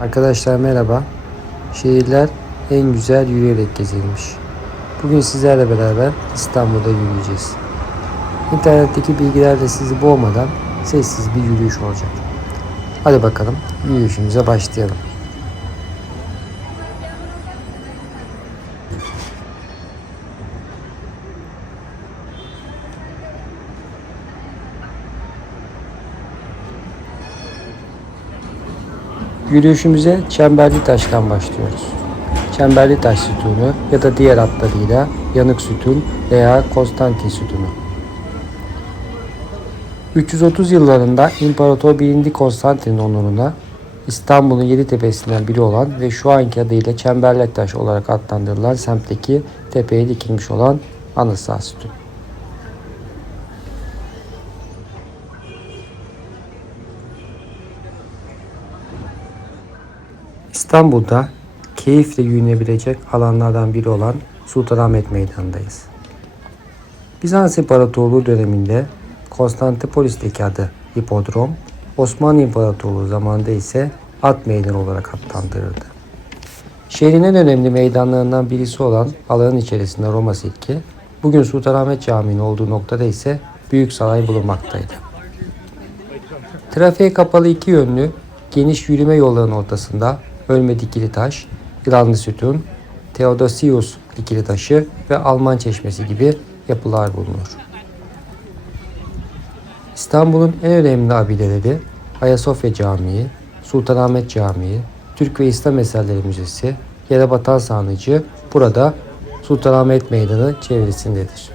Arkadaşlar merhaba. Şehirler en güzel yürüyerek gezilmiş. Bugün sizlerle beraber İstanbul'da yürüyeceğiz. İnternetteki bilgilerle sizi boğmadan sessiz bir yürüyüş olacak. Hadi bakalım yürüyüşümüze başlayalım. Yürüyüşümüze Çemberli Taş'tan başlıyoruz. Çemberli Taş sütunu ya da diğer adlarıyla Yanık Sütun veya Konstantin Sütunu. 330 yıllarında İmparator 1. Konstantin'in onuruna İstanbul'un 7 tepesinden biri olan ve şu anki adıyla Çemberlitaş olarak adlandırılan semtteki tepeye dikilmiş olan Anıtsal Sütun. İstanbul'da keyifle yürünebilecek alanlardan biri olan Sultanahmet Meydanı'ndayız. Bizans İmparatorluğu döneminde Konstantinopolis'teki adı Hipodrom, Osmanlı İmparatorluğu zamanında ise At Meydanı olarak adlandırıldı. Şehrin en önemli meydanlarından birisi olan alanın içerisinde Roma Silki, bugün Sultanahmet Camii'nin olduğu noktada ise Büyük Saray bulunmaktaydı. Trafiğe kapalı iki yönlü geniş yürüme yollarının ortasında Ölme Dikili Taş, Yılanlı Sütun, Theodosius Dikili Taşı ve Alman Çeşmesi gibi yapılar bulunur. İstanbul'un en önemli abideleri Ayasofya Camii, Sultanahmet Camii, Türk ve İslam Eserleri Müzesi, Yerebatan Sarnıcı burada Sultanahmet Meydanı çevresindedir.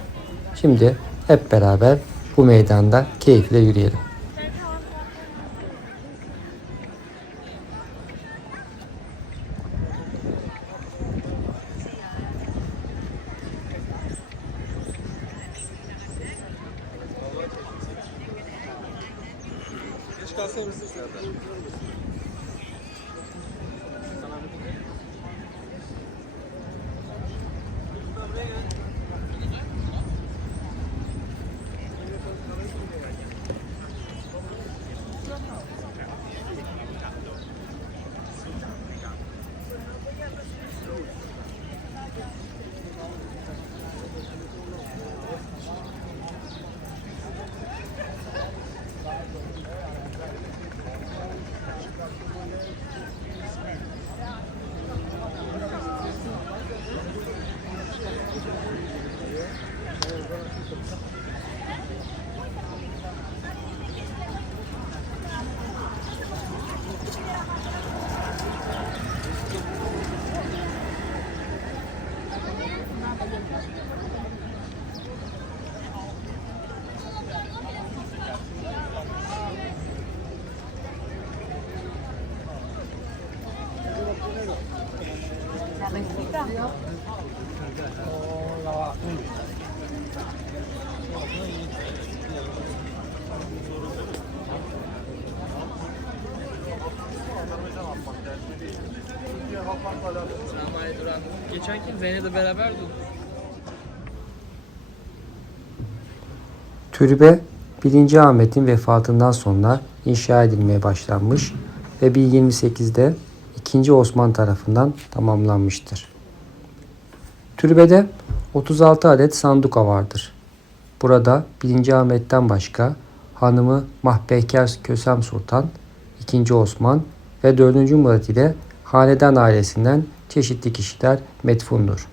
Şimdi hep beraber bu meydanda keyifle yürüyelim. Geçen gün Zeynep'le beraberdik. Türbe 1. Ahmet'in vefatından sonra inşa edilmeye başlanmış ve 1028'de 2. Osman tarafından tamamlanmıştır. Türbede 36 adet sanduka vardır. Burada 1. Ahmet'ten başka hanımı Mahpeyker Kösem Sultan, 2. Osman ve 4. Murat ile hanedan ailesinden çeşitli kişiler metfundur.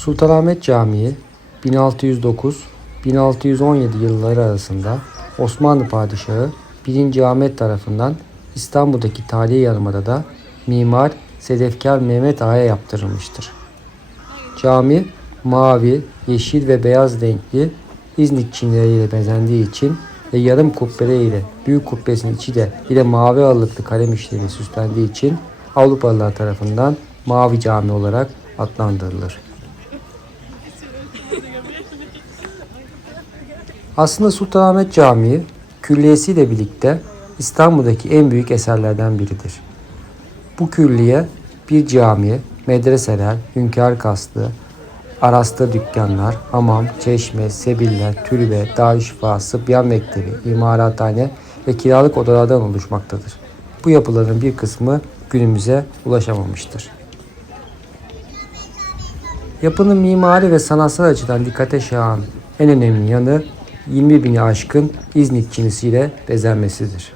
Sultanahmet Camii 1609-1617 yılları arasında Osmanlı Padişahı 1. Ahmet tarafından İstanbul'daki Tarihi Yarımada'da Mimar Sedefkar Mehmet Ağa'ya yaptırılmıştır. Cami mavi, yeşil ve beyaz renkli İznik çinileriyle bezendiği için ve yarım kubbeleri büyük kubbesinin içi de ile mavi ağırlıklı kalem işleri süslendiği için Avrupalılar tarafından Mavi Cami olarak adlandırılır. Aslında Sultanahmet Camii külliyesiyle birlikte İstanbul'daki en büyük eserlerden biridir. Bu külliye bir cami, medreseler, hünkâr kastı, arasta dükkanlar, hamam, çeşme, sebiller, türbe, darüşşifa, sıbyan mektebi, imarathane ve kiralık odalardan oluşmaktadır. Bu yapıların bir kısmı günümüze ulaşamamıştır. Yapının mimari ve sanatsal açıdan dikkate şayan en önemli yanı 20 bini aşkın İznik çinisiyle bezenmesidir.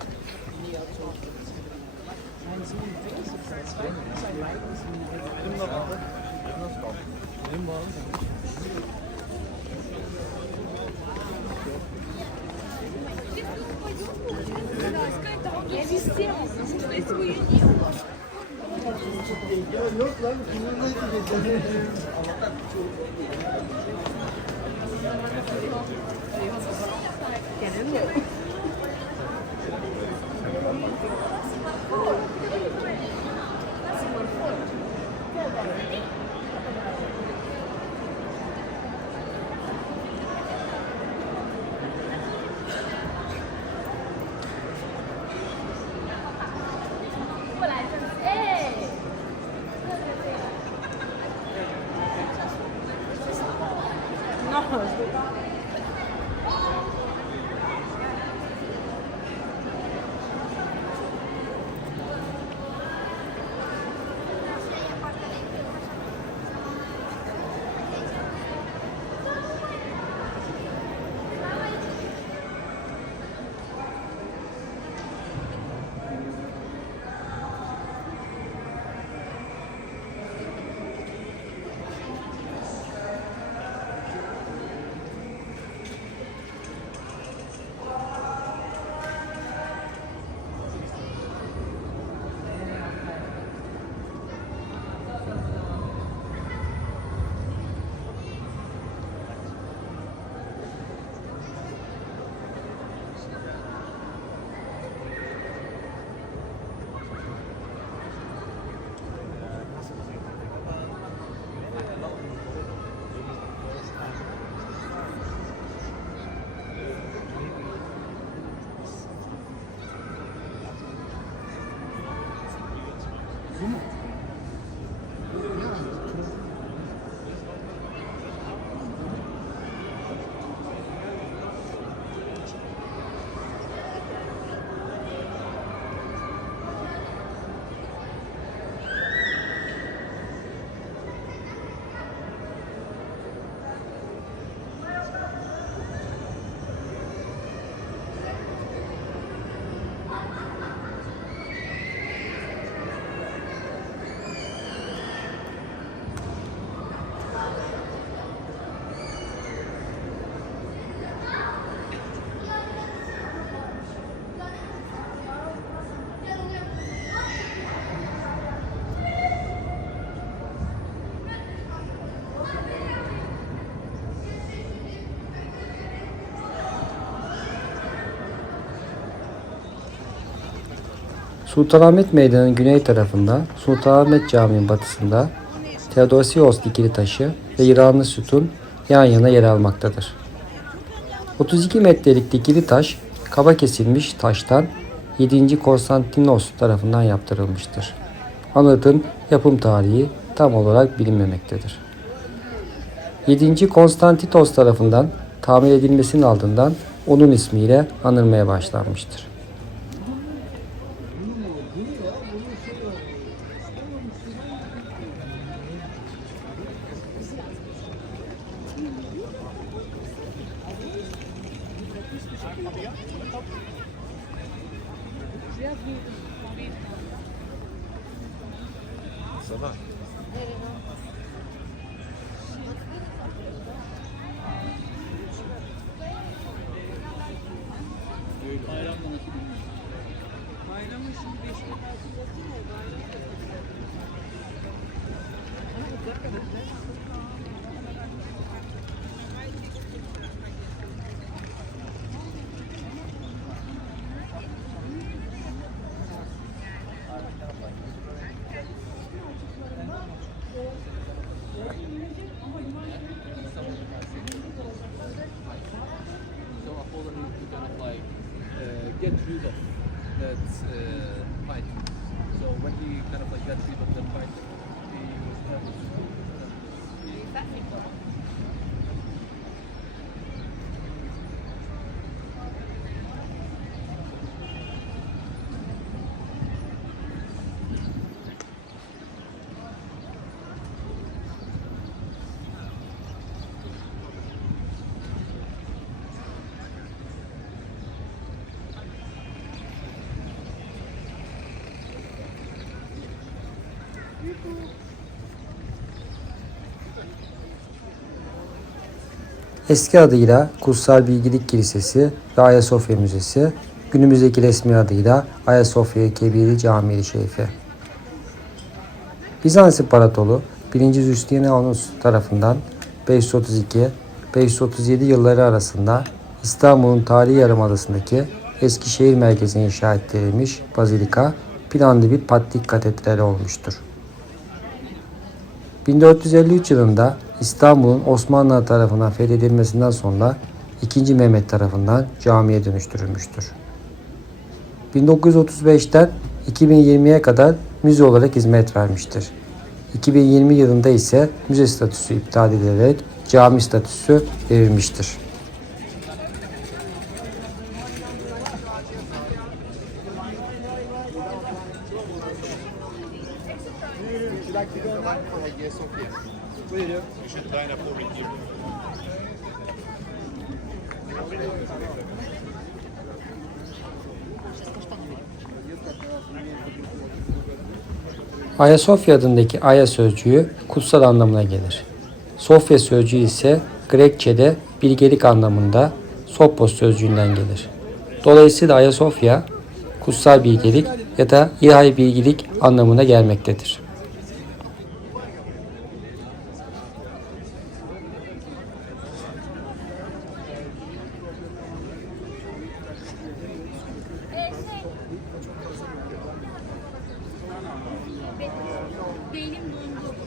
Sultanahmet Meydanı'nın güney tarafında Sultanahmet Camii'nin batısında Theodosios dikili taşı ve İranlı sütun yan yana yer almaktadır. 32 metrelik dikili taş kaba kesilmiş taştan 7. Konstantinos tarafından yaptırılmıştır. Anıtın yapım tarihi tam olarak bilinmemektedir. 7. Konstantinos tarafından tamir edilmesinin ardından onun ismiyle anılmaya başlanmıştır. Bayramın şimdi 5 gün So Apollo needs to kind of like get rid of that fight. So when he kind of like got rid of that fight, he Eski adıyla Kutsal Bilgelik Kilisesi ve Ayasofya Müzesi, günümüzdeki resmi adıyla Ayasofya Kebiri Camii Şerifi. Bizans İmparatoru 1. Justinianus tarafından 532-537 yılları arasında İstanbul'un tarihi yarımadasındaki Eskişehir merkezine inşa ettirilmiş bazilika planlı bir Patrik Katedrali olmuştur. 1453 yılında İstanbul'un Osmanlı tarafından fethedilmesinden sonra 2. Mehmet tarafından camiye dönüştürülmüştür. 1935'ten 2020'ye kadar müze olarak hizmet vermiştir. 2020 yılında ise müze statüsü iptal edilerek cami statüsü verilmiştir. Ayasofya adındaki Aya sözcüğü kutsal anlamına gelir. Sofya sözcüğü ise Grekçe'de bilgelik anlamında Sophos sözcüğünden gelir. Dolayısıyla Ayasofya kutsal bilgelik ya da ilahi bilgelik anlamına gelmektedir. Beynim dondu.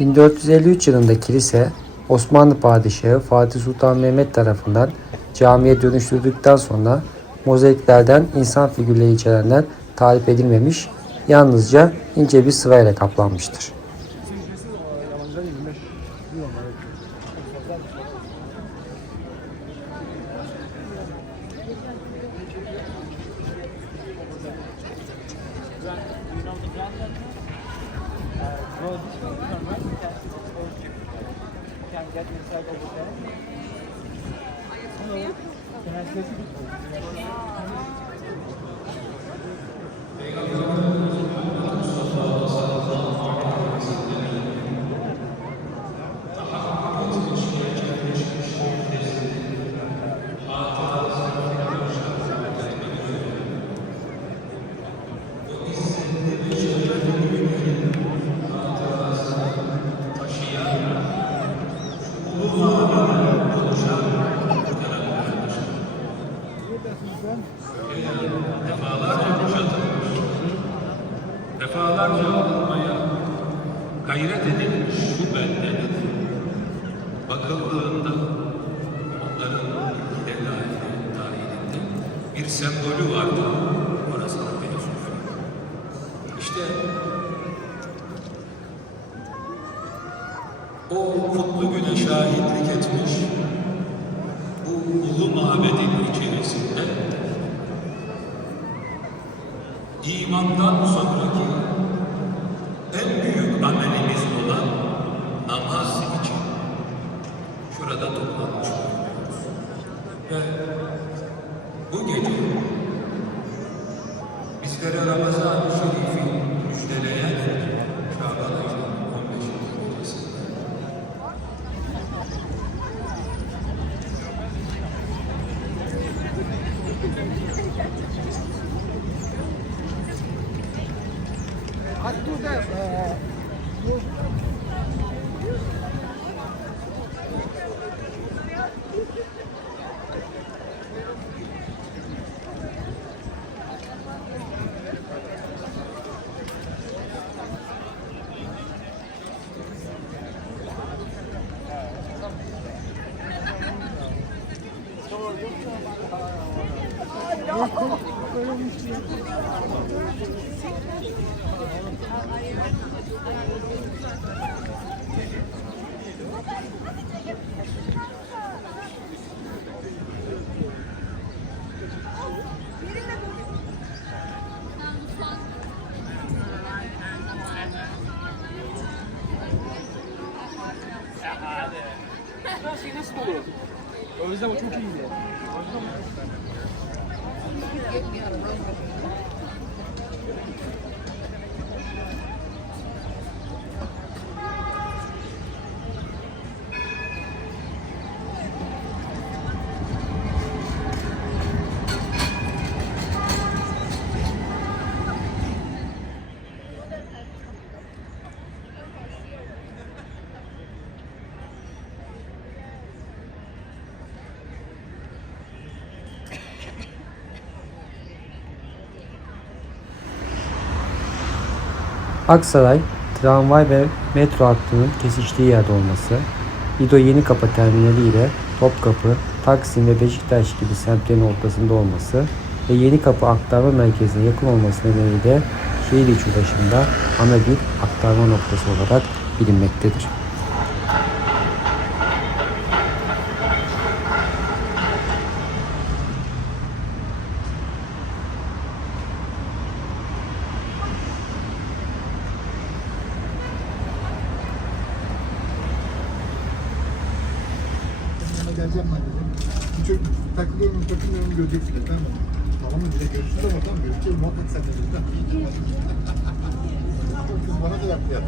1453 yılında kilise Osmanlı Padişahı Fatih Sultan Mehmet tarafından camiye dönüştürüldükten sonra mozaiklerden insan figürleri içerenler tarif edilmemiş, yalnızca ince bir sırayla kaplanmıştır. ortaya defalarca kuşatılmış, defalarca alınmaya gayret edilmiş bu beldenin bakıldığında onların tarihinde bir sembolü vardı. Orası da Beyazıt. İşte o kutlu güne şahitlik etmiş bu ulu mabedin içerisinde imandan sonraki en büyük amelimiz olan namaz için şurada toplanmış bulunuyoruz. Ve bu gece bizlere Ramazan-ı Şerif'i müjdeleyen Şaban ayının 15. gecesinde Nasıl olur? O yüzden o çok iyiydi. Aksaray, tramvay ve metro hattının kesiştiği yerde olması, İdo Yenikapı terminali ile Topkapı, Taksim ve Beşiktaş gibi semtlerin ortasında olması ve Yenikapı aktarma merkezine yakın olması nedeniyle şehir içi ulaşımda ana bir aktarma noktası olarak bilinmektedir. Geleceğim ben dedim. Çok takılıyorum göreceksiniz. Ben tamam mı? Direkt görüşürüz ama tamam görüşeceğiz. Muhakkak sen de görüşürüz. Kız bana da yaptı ya.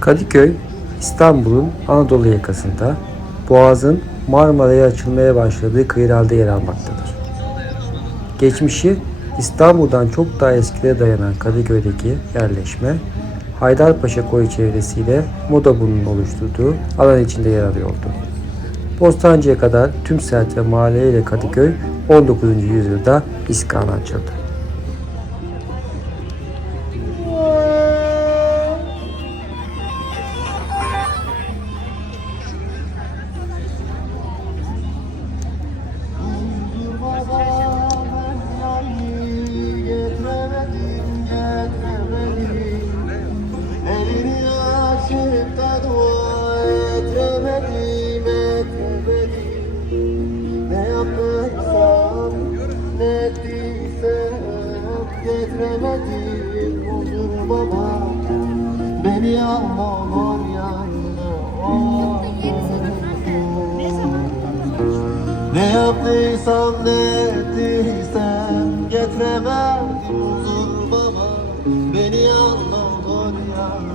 Kadıköy, İstanbul'un Anadolu yakasında, Boğaz'ın Marmara'ya açılmaya başladığı kıyılarda yer almaktadır. Geçmişi İstanbul'dan çok daha eskilere dayanan Kadıköy'deki yerleşme, Haydarpaşa koyu çevresiyle Modaburnu'nun oluşturduğu alan içinde yer alıyordu. Bostancı'ya kadar tüm semt ve mahalleyle Kadıköy 19. yüzyılda iskana açıldı. Getiremedim huzur baba. Beni alma olur yanına. Ne yaptıysam ne ettiysem getiremedim huzur baba. Beni alma olur yanına.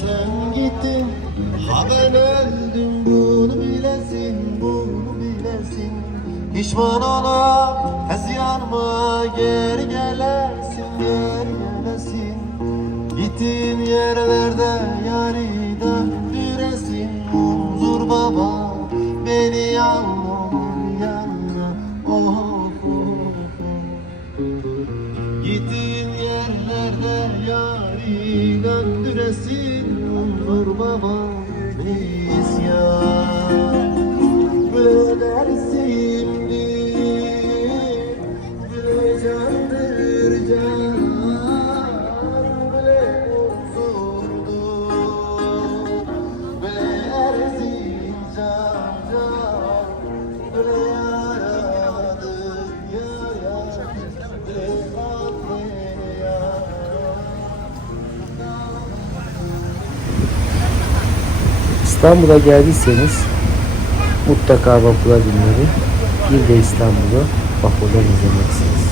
Sen gittin, ha ben öldüm. Bunu bilesin, bunu bilesin. Pişman ola, yanıma geri gelesin, geri gelesin. Gittiğin yerlerde yari döndüresin. Huzur baba, beni yanına, yanına. Oh, oh, oh. Gittiğin yerlerde yari döndüresin. Huzur baba, isyan. Gülersimdi, güle candır can, güle huzurdu, güle erzin can can, güle yaradı yara, güle anne yara. İstanbul'a geldiyseniz mutlaka vapura binmeli. Bir de İstanbul'u vapurdan izlemelisiniz.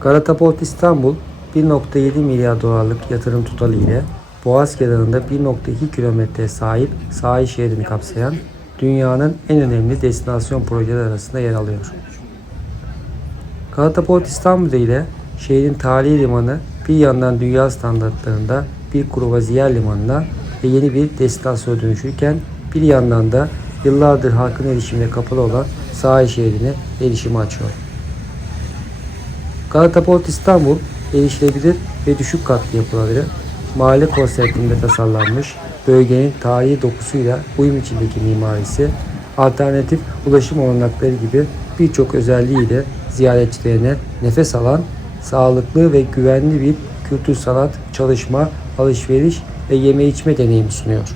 Galata-Port İstanbul 1.7 milyar dolarlık yatırım tutarı ile Boğaz kenarında 1.2 kilometreye sahip sahil şeridini kapsayan dünyanın en önemli destinasyon projeleri arasında yer alıyor. Galata-Port İstanbul ile şehrin tarihi limanı bir yandan dünya standartlarında bir kruvaziyer limanına ve yeni bir destinasyona dönüşürken bir yandan da yıllardır halkın erişimine kapalı olan sahil şeridine erişimi açıyor. Galata-Port İstanbul erişilebilir ve düşük katlı yapıları, mahalle konseptinde tasarlanmış, bölgenin tarihi dokusuyla uyum içindeki mimarisi, alternatif ulaşım olanakları gibi birçok özelliğiyle ziyaretçilerine nefes alan, sağlıklı ve güvenli bir kültür sanat, çalışma, alışveriş ve yeme içme deneyimi sunuyor.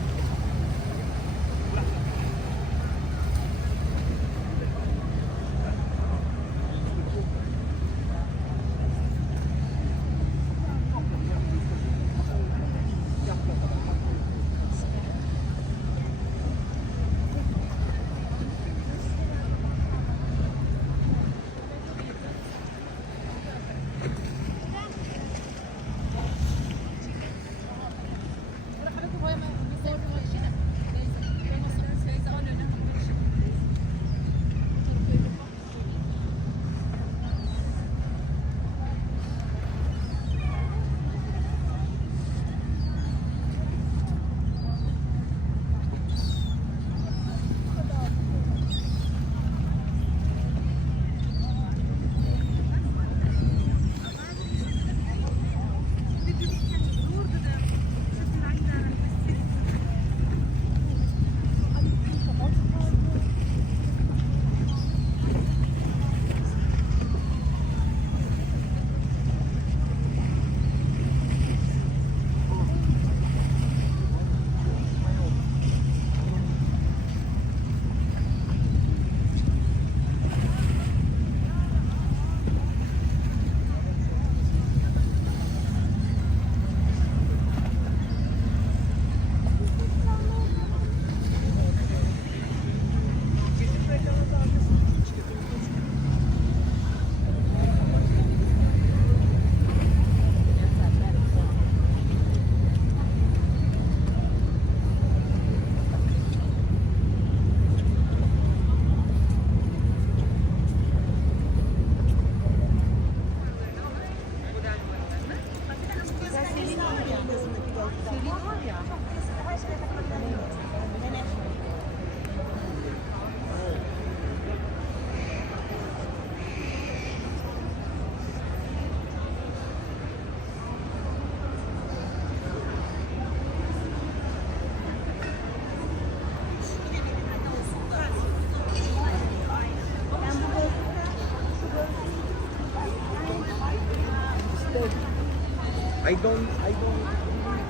I don't. Seit 2 Jahren.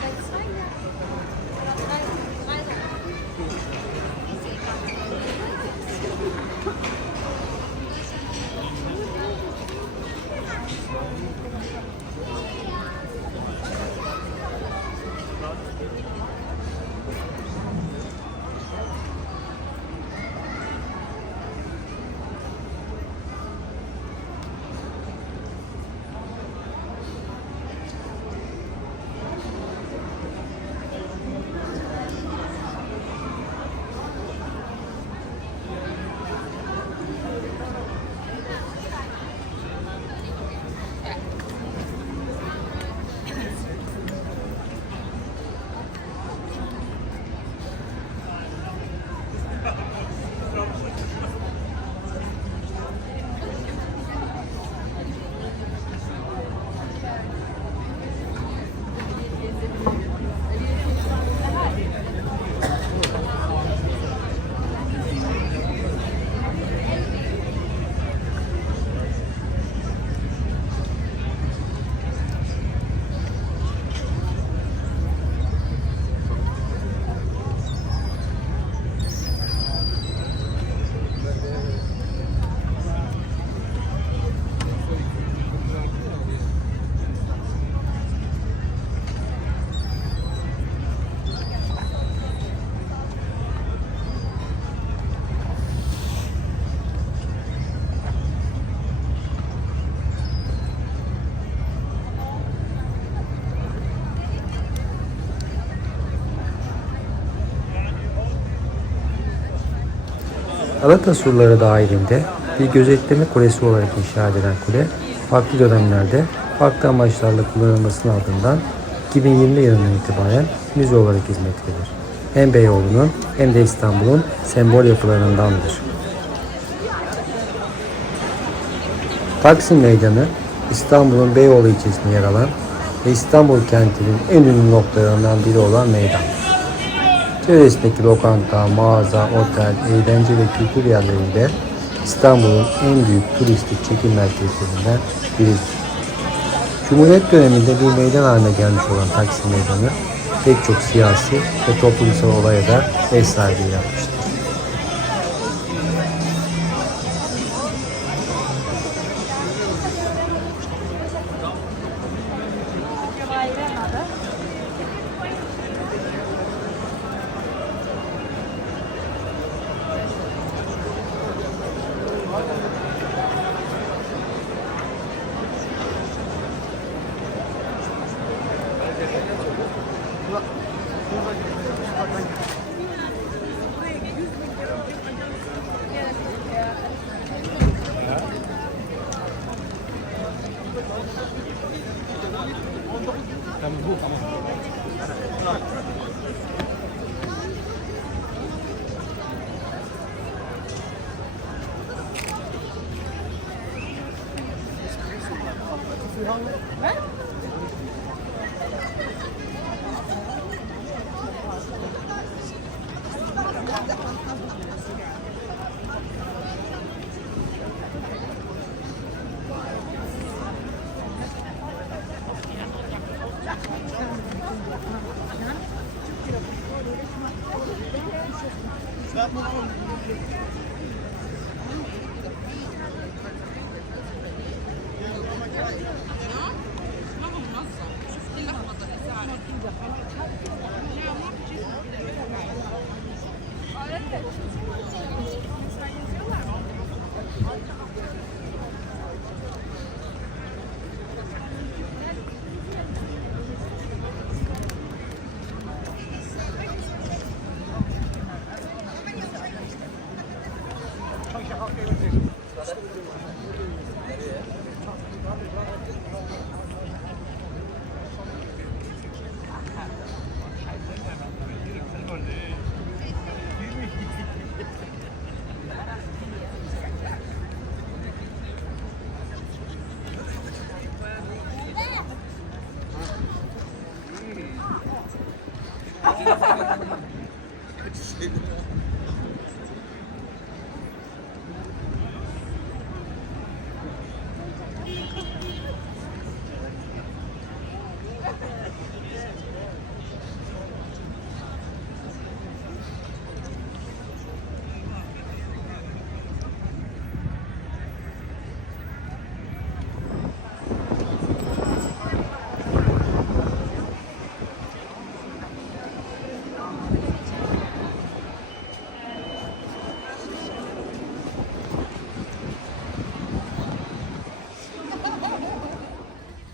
Seit 2 Jahren. Oder 3 Jahren. Galata surları dahilinde bir gözetleme kulesi olarak inşa edilen kule, farklı dönemlerde farklı amaçlarla kullanılmasının ardından 2020 yılından itibaren müze olarak hizmettedir. Hem Beyoğlu'nun hem de İstanbul'un sembol yapılarındandır. Taksim Meydanı, İstanbul'un Beyoğlu ilçesinde yer alan ve İstanbul kentinin en ünlü noktalarından biri olan meydan. Çevresindeki lokanta, mağaza, otel, eğlence ve kültür yerleriyle İstanbul'un en büyük turistik çekim merkezlerinden biridir. Cumhuriyet döneminde bir meydan haline gelmiş olan Taksim Meydanı pek çok siyasi ve toplumsal olaya da ev sahipliği yapmıştır.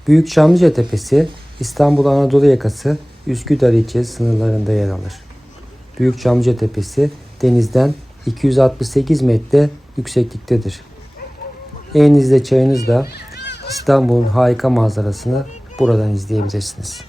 Büyük Çamlıca Tepesi, İstanbul Anadolu yakası Üsküdar ilçesi sınırlarında yer alır. Büyük Çamlıca Tepesi denizden 268 metre yüksekliktedir. Elinizde çayınızla İstanbul'un harika manzarasını buradan izleyebilirsiniz.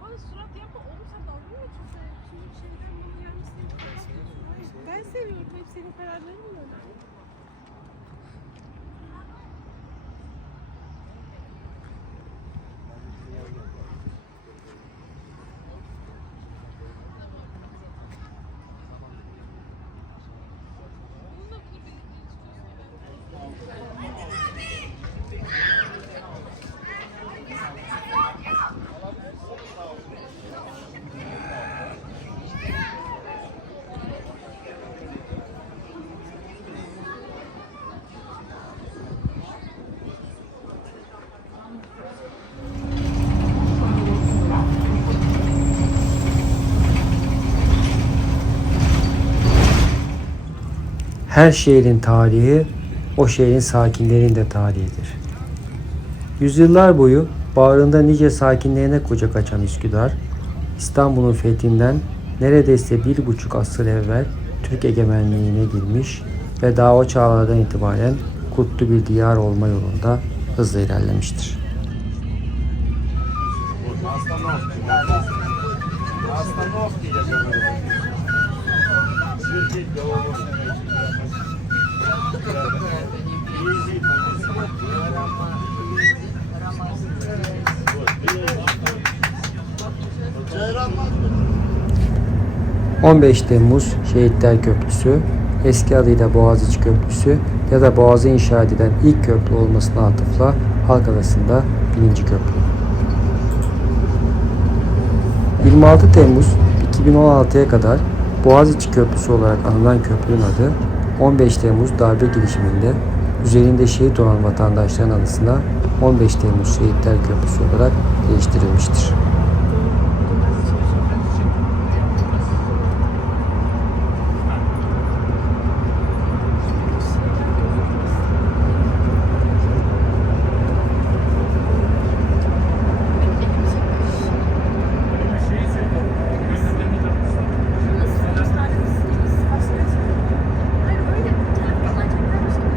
Bana surat yapma. Oğlum sen dalga mı geçiyorsun? Şimdi şeyden bunu yani ben seviyorum. Hep senin kararların mı? Her şehrin tarihi, o şehrin sakinlerinin de tarihidir. Yüzyıllar boyu bağrında nice sakinlerine kucak açan Üsküdar, İstanbul'un fethinden neredeyse 1,5 asır evvel Türk egemenliğine girmiş ve daha o çağlardan itibaren kutlu bir diyar olma yolunda hızla ilerlemiştir. ...15 Temmuz Şehitler Köprüsü, eski adıyla Boğaziçi Köprüsü ya da Boğaz'a inşa edilen ilk köprü olmasına atıfla halk arasında birinci köprü. 26 Temmuz 2016'ya kadar Boğaziçi Köprüsü olarak anılan köprünün adı 15 Temmuz darbe girişiminde üzerinde şehit olan vatandaşların anısına 15 Temmuz Şehitler Köprüsü olarak değiştirilmiştir. Hayır öyle. Telefonla çekmeye başladım.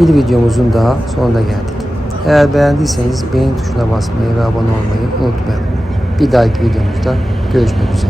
1 videomuzun daha sonuna geldik. Eğer beğendiyseniz beğen tuşuna basmayı ve abone olmayı unutmayın. Bir dahaki videomuzda görüşmek üzere.